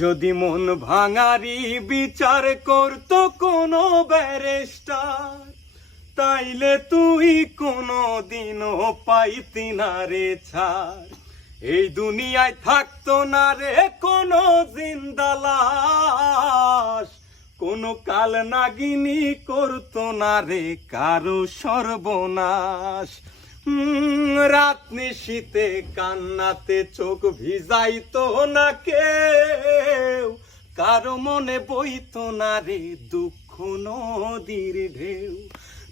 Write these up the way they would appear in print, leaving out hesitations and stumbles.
যদি মন ভাঙারি বিচার করতো কোনো ব্যারিস্টার, তাইলে তুই কোনো দিনও পাইতি না রে ছাড়। এই দুনিয়ায় থাকতো না রে কোনো জিন্দা লাশ, কোনো কাল নাগিনী করতো না রে কারো সর্বনাশ। রাত নিশীতে কান্নাতে চোখ ভিজাইতো না কেউ, কারো মনে বইতো না রে দুঃখ নদীর ঢেউ।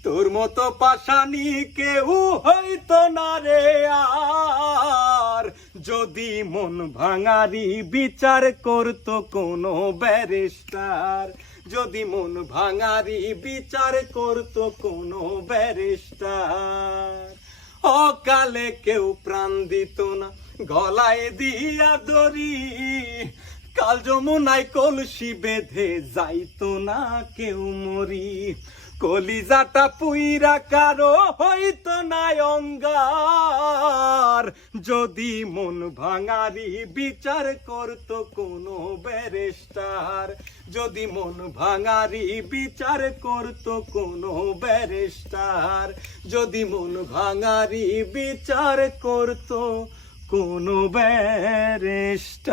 তোর মতো পাশানি কেউ হইতো না রে আর, যদি মন ভাঙারি বিচার করতো কোনো ব্যারিস্টার। যদি মন ভাঙারি বিচার করতো কোনো ব্যারিস্টার। অকালে কেউ প্রাণ দিত না গলায় দিয়া দড়ি, কাল যমুনায় কলসি বেঁধে যাইতো না কেউ মরি। কলিজাটা পুইরা কারো হইতো না অঙ্গার, যদি মন ভাঙারি বিচার করতো কোনো ব্যারিস্টার। যদি মন ভাঙারি বিচার করতো কোনো ব্যারিস্টার। যদি মন ভাঙারি বিচার করতো কোনো ব্যারিস্টার।